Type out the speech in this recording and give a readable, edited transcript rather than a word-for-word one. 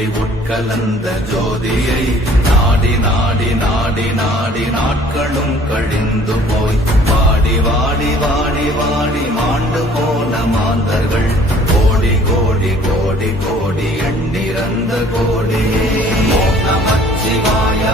கோடி உட்கலந்த ஜோதியை நாடி நாடி நாடி நாடி நாட்களும் கழிந்து போய் வாடி வாடி வாடி வாடி மாண்டு போன மாந்தர்கள் கோடி கோடி கோடி கோடி எண்ணிறந்த கோடியே ஓம் நமச்சிவாய.